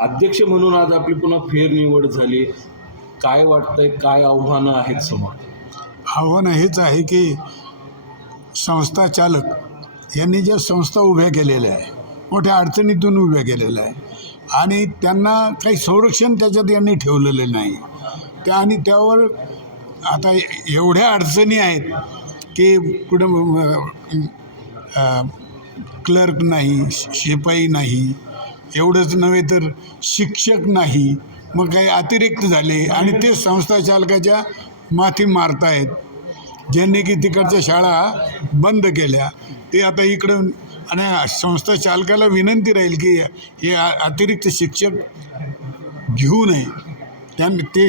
अध्यक्ष म्हणून आज आपली पुन्हा फेरनिवड झाली. काय वाटतंय, काय आव्हानं आहेत समोर? आव्हान हेच आहे की संस्था चालक यांनी ज्या संस्था उभ्या केलेल्या आहे, मोठ्या अडचणीतून उभ्या केलेल्या आहे आणि त्यांना काही संरक्षण त्याच्यात यांनी ठेवलेलं नाही. आणि त्यावर आता एवढ्या अडचणी आहेत की पुढं क्लर्क नाही, शिपाई नाही, एवढंच नव्हे तर शिक्षक नाही, मग काही अतिरिक्त झाले आणि ते संस्था चालकाच्या माथी मारतायत. ज्यांनी की तिकडच्या शाळा बंद केल्या ते आता इकडं, आणि संस्था चालकाला विनंती राहील की हे अतिरिक्त शिक्षक घेऊ नये. ते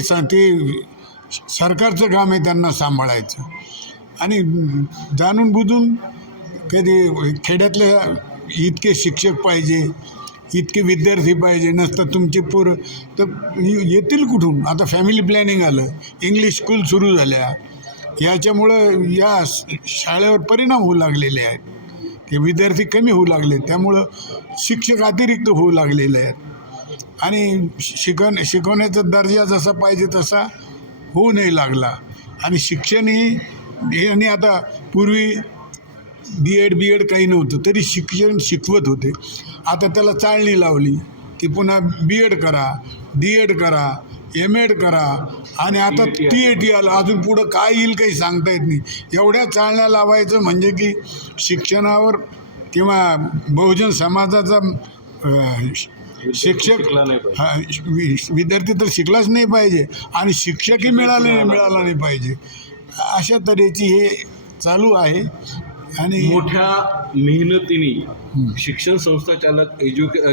सरकारचं काम आहे त्यांना सांभाळायचं. आणि जाणून बुजून कधी खेड्यातल्या इतके शिक्षक पाहिजे, इतके विद्यार्थी पाहिजे, नसतं तुमचे पोरं तर येतील कुठून? आता फॅमिली प्लॅनिंग आलं, इंग्लिश स्कूल सुरू झाल्या, याच्यामुळं या शाळेवर परिणाम होऊ लागलेले आहेत की विद्यार्थी कमी होऊ लागले, त्यामुळं शिक्षक अतिरिक्त होऊ लागलेले आहेत आणि शिकवण्याचा दर्जा जसा पाहिजे तसा होऊ नाही लागला. आणि शिक्षण हे आणि आता पूर्वी बी एड काही नव्हतं तरी शिक्षण शिकवत होते. आता त्याला चाळणी लावली की पुन्हा BEd करा, DEd करा, MAd करा आणि आता TET आलं. अजून पुढं काय येईल काही सांगता येत नाही. एवढ्या चाळण्या लावायचं म्हणजे की शिक्षणावर किंवा बहुजन समाजाचा शिक्षक विद्यार्थी तर शिकलाच नाही पाहिजे आणि शिक्षकही मिळाला नाही पाहिजे, अशा तऱ्हेची हे चालू आहे. आणि मोठ्या मेहनतीने शिक्षण संस्था चालक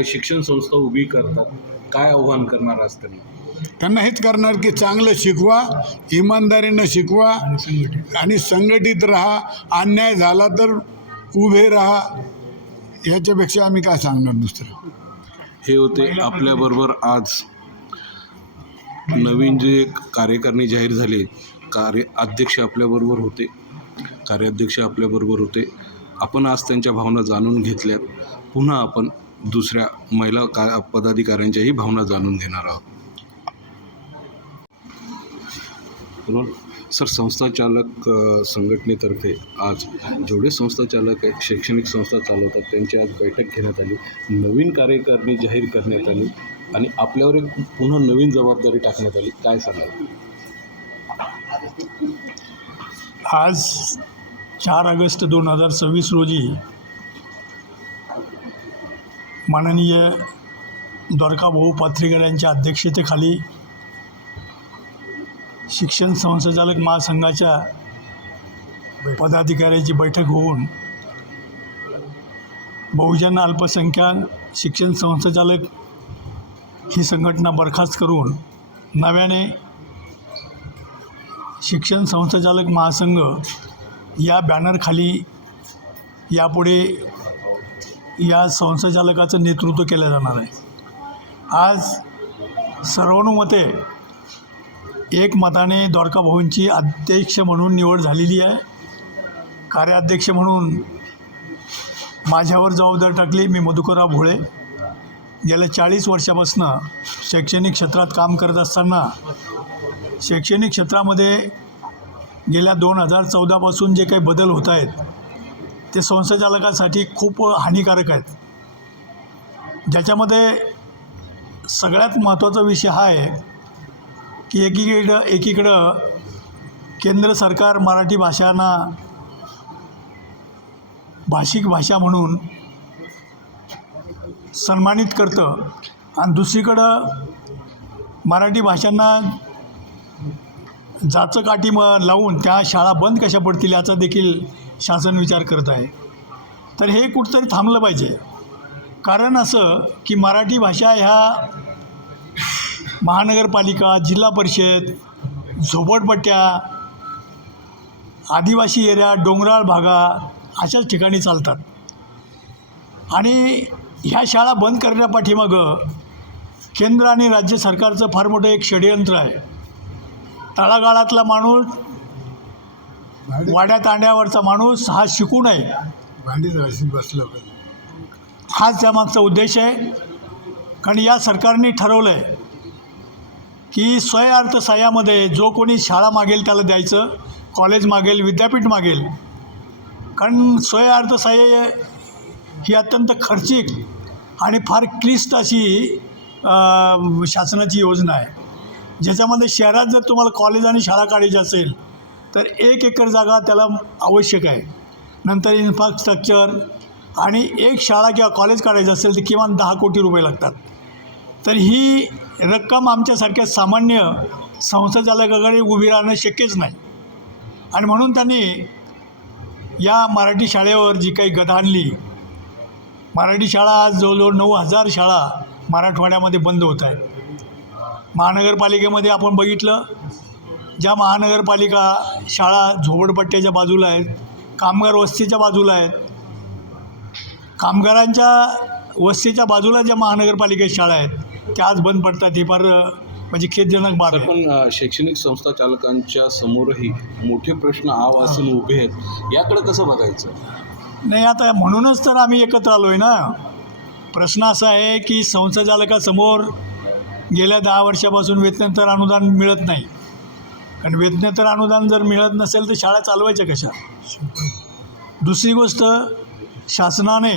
शिक्षण संस्था उभी करतात. काय आव्हान करणार असतं? त्यांना हेच करणार की चांगलं शिकवा, इमानदारीनं शिकवा आणि संघटित राहा. अन्याय झाला तर उभे राहा, ह्याच्यापेक्षा आम्ही काय सांगणार दुसरं. हे होते आपल्याबरोबर आज नवीन जे कार्यकारिणी जाहीर झाली, कार्याध्यक्ष आपल्याबरोबर होते, कार्याध्यक्ष आपल्याबरोबर होते. आपण आज त्यांच्या भावना जाणून घेतल्यात. पुन्हा आपण दुसऱ्या महिला पदाधिकाऱ्यांच्याही भावना जाणून घेणार आहोत. सर, संस्था चालक संघटनेतर्फे आज जेवढे संस्था चालक आहेत, शैक्षणिक संस्था चालवतात, त्यांची आज बैठक घेण्यात आली, नवीन कार्यकारिणी जाहीर करण्यात आली आणि आपल्यावर एक पुन्हा नवीन जबाबदारी टाकण्यात आली. काय सांगाल? आज 4 ऑगस्ट 2026 रोजी माननीय द्वारकाभाऊ पाथरीकर यांच्या अध्यक्षतेखाली शिक्षण संस्थाचालक महासंघाच्या पदाधिकाऱ्यांची बैठक होऊन बहुजन अल्पसंख्याक शिक्षण संस्थाचालक ही संघटना बरखास्त करून नव्याने शिक्षण संस्थाचालक महासंघ या बॅनरखाली यापुढे या संस्थाचालकाचं नेतृत्व केलं जाणार आहे. आज सर्वानुमते एकमताने द्वारकाभाऊंची अध्यक्ष म्हणून निवड झालेली आहे. कार्याध्यक्ष म्हणून माझ्यावर जबाबदारी टाकली. मी मधुकरराव भोळे गेल्या 40 वर्षापासून शैक्षणिक क्षेत्रात काम करत असताना शैक्षणिक क्षेत्रामध्ये गेल्या 2014पासून जे काही बदल होत आहेत ते संस्थाचालकासाठी खूप हानिकारक आहेत. ज्याच्यामध्ये सगळ्यात महत्त्वाचा विषय हा आहे की एकीकडं केंद्र सरकार मराठी भाषांना भाषिक भाषा म्हणून सन्मानित करतं आणि दुसरीकडं मराठी भाषांना जाचकाठी लावून त्या शाळा बंद कशा पडतील याचा देखील शासन विचार करत आहे. तर हे कुठंतरी थांबलं पाहिजे. कारण असं की मराठी भाषा ह्या महानगरपालिका, जिल्हा परिषद, झोपडपट्ट्या, आदिवासी एरिया, डोंगराळ भागा अशाच ठिकाणी चालतात आणि ह्या शाळा बंद करण्यापाठीमागं केंद्र आणि राज्य सरकारचं फार मोठं एक षडयंत्र आहे. तळागाळातला माणूस, वाड्या तांड्यावरचा माणूस हा शिकू नये भांडीत बसलं हाच त्यामागचा उद्देश आहे. कारण या सरकारने ठरवलं आहे की स्वयंअर्थसहाय्यामध्ये जो कोणी शाळा मागेल त्याला द्यायचं, कॉलेज मागेल, विद्यापीठ मागेल. कारण स्वयंअर्थसहाय्य ही अत्यंत खर्चिक आणि फार क्लिष्ट अशी शासनाची योजना आहे, ज्याच्यामध्ये शहरात जर तुम्हाला कॉलेज आणि शाळा काढायची असेल तर 1 एकर जागा त्याला आवश्यक आहे. नंतर इन्फ्रास्ट्रक्चर आणि एक शाळा किंवा कॉलेज काढायचं असेल तर किमान 10 कोटी रुपये लागतात. तर ही रक्कम आमच्यासारख्या सामान्य संस्थाचालकाकडे उभी राहणं शक्यच नाही. आणि म्हणून त्यांनी या मराठी शाळेवर जी काही गदा आणली, मराठी शाळा आज जवळजवळ 9,000 शाळा मराठवाड्यामध्ये बंद होत आहेत. महानगरपालिकेमध्ये आपण बघितलं, ज्या महानगरपालिका शाळा झोपडपट्ट्याच्या बाजूला आहेत, कामगार वस्तीच्या बाजूला आहेत, कामगारांच्या वस्तीच्या बाजूला ज्या महानगरपालिकेत शाळा आहेत त्या आज बंद पडतात. ही फार म्हणजे खेदजनक बाब आहे. पण शैक्षणिक संस्था चालकांच्या समोरही मोठे प्रश्न आवासून उभे आहेत, याकडे कसं बघायचं? नाही, आता म्हणूनच तर आम्ही एकत्र आलो आहे ना. प्रश्न असा आहे की संस्थाचालकासमोर गेल्या 10 वर्षापासून वेतनोत्तर अनुदान मिळत नाही. कारण वेतनोत्तर अनुदान जर मिळत नसेल तर शाळा चालवायच्या कशा? दुसरी गोष्ट, शासनाने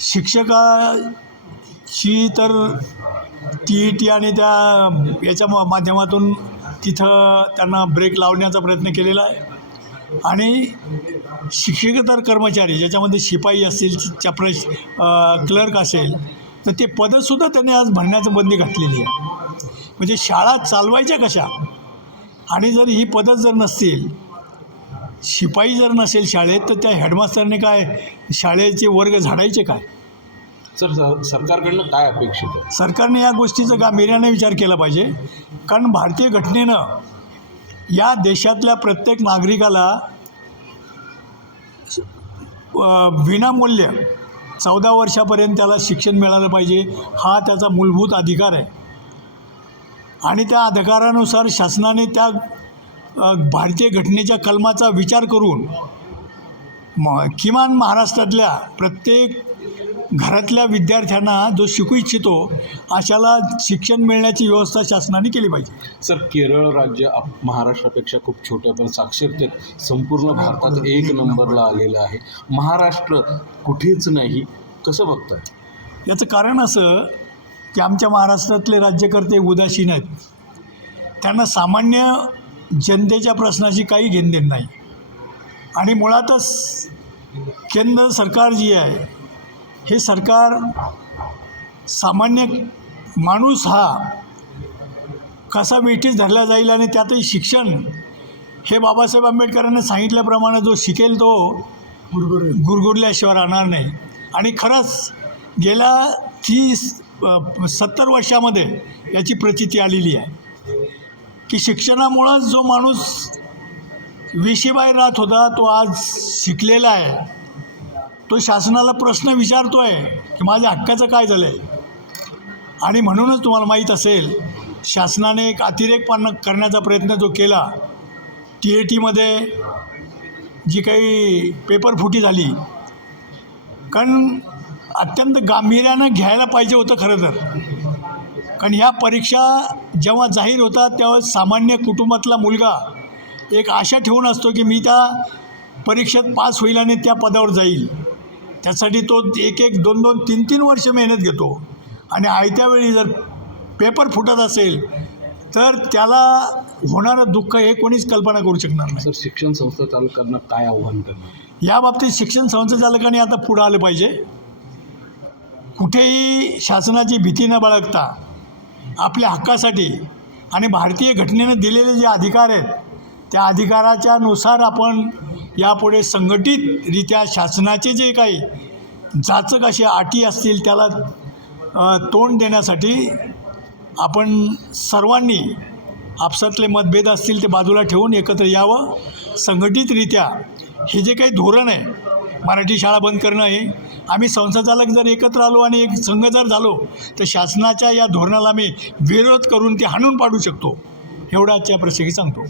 शिक्षकाची तर TET आणि याच्या माध्यमातून तिथं त्यांना ब्रेक लावण्याचा प्रयत्न केलेला आहे. आणि शिक्षकेतर कर्मचारी, ज्याच्यामध्ये शिपाई असतील, क्लर्क असेल, तर ते पदंसुद्धा त्यांनी आज भरण्याचं बंदी घातलेली आहे. म्हणजे शाळा चालवायच्या कशा? आणि जर ही पदं जर नसतील, शिपाई जर नसेल शाळेत, तर त्या हेडमास्टरने काय शाळेचे वर्ग झाडायचे काय? सरकारकडनं काय अपेक्षित आहे? सरकारने या गोष्टीचा गांभीर्याने विचार केला पाहिजे. कारण भारतीय घटनेनं या देशातल्या प्रत्येक नागरिकाला विनामूल्य 14 वर्षापर्यंत त्याला शिक्षण मिळालं पाहिजे, हा त्याचा मूलभूत अधिकार आहे. आणि त्या अधिकारानुसार शासनाने त्या भारतीय घटनेच्या कलमाचा विचार करून किमान महाराष्ट्रातल्या प्रत्येक घरातल्या विद्यार्थ्यांना जो शिकू इच्छितो अशाला शिक्षण मिळण्याची व्यवस्था शासनाने केली पाहिजे. सर, केरळ राज्य महाराष्ट्रापेक्षा खूप छोट्या पण साक्षरतेत संपूर्ण भारतात 1 नंबरला आलेलं आहे. महाराष्ट्र कुठेच नाही, कसं बघताय? याचं कारण असं की आमच्या महाराष्ट्रातले राज्यकर्ते उदासीन आहेत. त्यांना सामान्य जनतेच्या प्रश्नाची काही घेणदेण नाही. आणि मुळातच केंद्र सरकार जी आहे, हे सरकार सामान्य माणूस हा कसा वेठीस धरला जाईल आणि त्यातही शिक्षण हे बाबासाहेब आंबेडकरांनी सांगितल्याप्रमाणे जो शिकेल तो गुरगुरल्याशिवाय राहणार नाही. आणि खरंच गेल्या 30-70 वर्षामध्ये याची प्रचिती आलेली आहे की शिक्षणामुळंच जो माणूस वेशीबाहेर राहत होता तो आज शिकलेला आहे. तो शासनाला प्रश्न विचारतो आहे की माझ्या हक्काचं काय झालं आहे. आणि म्हणूनच तुम्हाला माहीत असेल, शासनाने एक अतिरेक करण्याचा प्रयत्न जो केला, TETमध्ये जी काही पेपरफुटी झाली, कारण अत्यंत गांभीर्यानं घ्यायला पाहिजे होतं खरं तर. कारण ह्या परीक्षा जेव्हा जाहीर होतात तेव्हा सामान्य कुटुंबातला मुलगा एक आशा ठेवून असतो की मी त्या परीक्षेत पास होईल आणि त्या पदावर जाईल. त्यासाठी तो 1-1, 2-2, 3-3 वर्ष मेहनत घेतो. आणि आयत्या वेळी जर पेपर फुटत असेल तर त्याला होणारं दुःख हे कोणीच कल्पना करू शकणार नाही. सर, शिक्षण संस्था चालकांना काय आव्हान करणार? या बाबतीत शिक्षण संस्थाचालकांनी आता पुढं आलं पाहिजे. कुठेही शासनाची भीती न बाळगता आपल्या हक्कासाठी आणि भारतीय घटनेनं दिलेले जे अधिकार आहेत त्या अधिकाराच्या नुसार आपण यापुढे संघटितरित्या शासनाचे जे काही जाचक असे अटी असतील त्याला तोंड देण्यासाठी आपण सर्वांनी आपसातले मतभेद असतील ते बाजूला ठेवून एकत्र यावं. संघटितरित्या हे जे काही धोरण आहे मराठी शाळा बंद करणं, हे आम्ही संस्थाचालक जर एकत्र आलो आणि एक संघ जर झालो तर शासनाच्या या धोरणाला आम्ही विरोध करून ते हाणून पाडू शकतो. एवढं आजच्या प्रसंगी सांगतो.